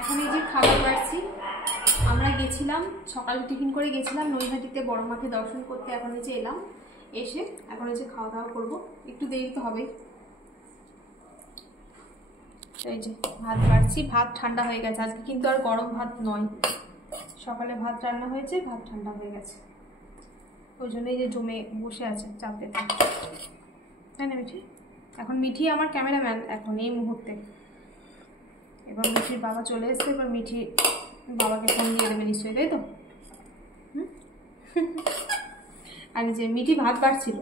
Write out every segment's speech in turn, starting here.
এখন এই যে খাবার বাড়ছি। আমরা গেছিলাম সকালে টিফিন করে গেছিলাম নৈহাটিতে বড় মাকে দর্শন করতে। এখন এই যে এলাম, এসে এখন এই যে খাওয়া দাওয়া করবো, একটু দেরি তো হবেই। এই যে ভাত বাড়ছি, ভাত ঠান্ডা হয়ে গেছে আজকে, কিন্তু আর গরম ভাত নয়। সকালে ভাত রান্না হয়েছে, ভাত ঠান্ডা হয়ে গেছে, ওই জন্য এই যে জমে বসে আছে চাপতে, তাই না মিঠি? এখন মিঠি আমার ক্যামেরাম্যান এখন এই মুহূর্তে। এবার মিঠির বাবা চলে এসছে, এবার মিঠি বাবাকে ফোন দিয়ে দেবে নিশ্চয়ই, তাই তো? আর যে মিঠি ভাত বাড়ছিল,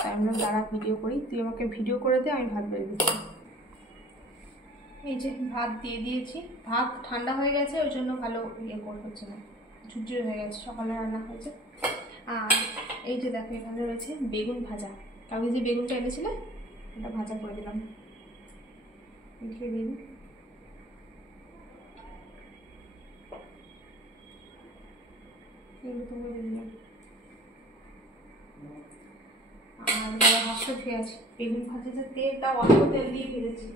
তাই আমরা দাঁড়া ভিডিও করি, তুই আমাকে ভিডিও করে দে, আমি ভাত বেড়ে দিচ্ছি। এই যে ভাত দিয়ে দিয়েছি, ভাত ঠান্ডা হয়ে গেছে, ওই জন্য ভালো ইয়ে হচ্ছে না, ঝুরঝুরে হয়ে গেছে, সকালে রান্না হয়েছে। আর এই যে দেখো এখানে রয়েছে বেগুন ভাজা, কালকে যে বেগুনটা এনেছিলে ওটা ভাজা করে দিলাম, মিঠিয়ে দিন। আর বাবা হাতটা ধুয়ে আছে, বেগুন ভাজা যে তেলটা অল্প তেল দিয়ে ভেজেছি।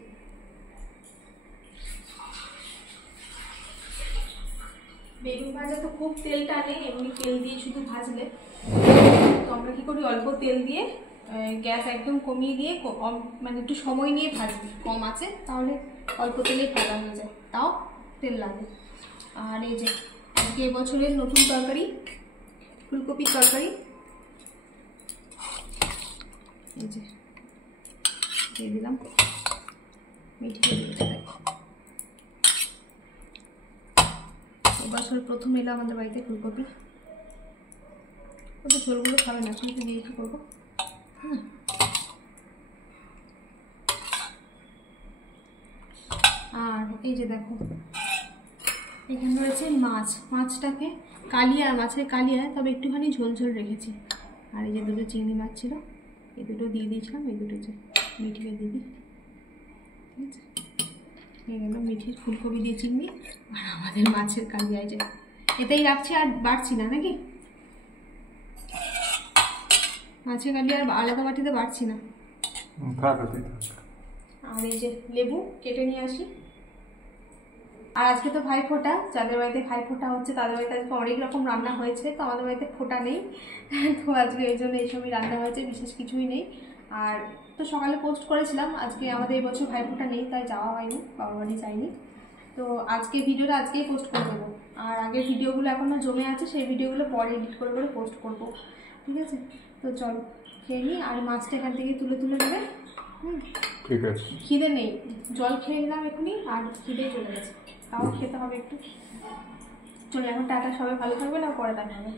বেগুন ভাজা তো খুব তেল টানে, এমনি তেল দিয়ে শুধু ভাজলে। তো আমরা কি করি, অল্প তেল দিয়ে গ্যাস একদম কমিয়ে দিয়ে মানে একটু সময় নিয়ে ভাজবি, কম আছে, তাহলে অল্প তেলেই ভাজা হয়ে যায়, তাও তেল লাগে। আর এই যে আজকে এবছরের নতুন তরকারি, ফুলকপির তরকারি, এই যে দিয়ে দিলাম, মিঠিয়ে দিতে। এবছর প্রথম এলো আমাদের বাড়িতে ফুলকপি, ওদের ঝোলগুলো খাবে না, কিন্তু দিয়ে কী করবো। আর এই যে দেখো এখানে রয়েছে মাছ, মাছটাকে কালিয়া, মাছের কালিয়া, তবে একটুখানি ঝোল ঝোল রেখেছি। আর এই যে দুটো চিংড়ি মাছ ছিল, এই দুটো দিয়ে দিয়েছিলাম, এই দুটো যে মিঠিয়ে দিয়ে দিই, ঠিক আছে? এই গেল মিঠির ফুলকপি দিয়ে চিংড়ি, আর আমাদের মাছের কালিয়া, এই যে এতেই রাখছি, আর বাড়ছি না নাকি মাছের কালিয়া, আর আলাদা বাটিতে বাড়ছি না। আর এই যে লেবু কেটে নিয়ে আসি। আর আজকে তো ভাইফোঁটা, যাদের বাড়িতে ভাইফোঁটা হচ্ছে তাদের বাড়িতে আজকে অনেক রকম রান্না হয়েছে, তো আমাদের বাড়িতে ফোঁটা নেই, তো আজকে এই জন্য এইসবই রান্না হয়েছে, বিশেষ কিছুই নেই। আর তো সকালে পোস্ট করেছিলাম আজকে আমাদের এবছর ভাইফোঁটা নেই, তাই যাওয়া হয়নি, বাবা বাড়ি যাইনি। তো আজকে ভিডিওটা আজকেই পোস্ট করে দেবো, আর আগের ভিডিওগুলো এখনও জমে আছে, সেই ভিডিওগুলো পরে এডিট করে করে পোস্ট করবো, ঠিক আছে? তো চলো খেয়ে নিই, আর মাছটা এখান থেকে তুলে তুলে নেবে। ঠিক আছে, খিদে নেই, জল খেয়ে নিলাম এখনই, আর খিদে চলে গেছে, তাও খেতে হবে একটু। চলে এখন টাটা, সবাই ভালো থাকবে না, পরে দেখা হবে।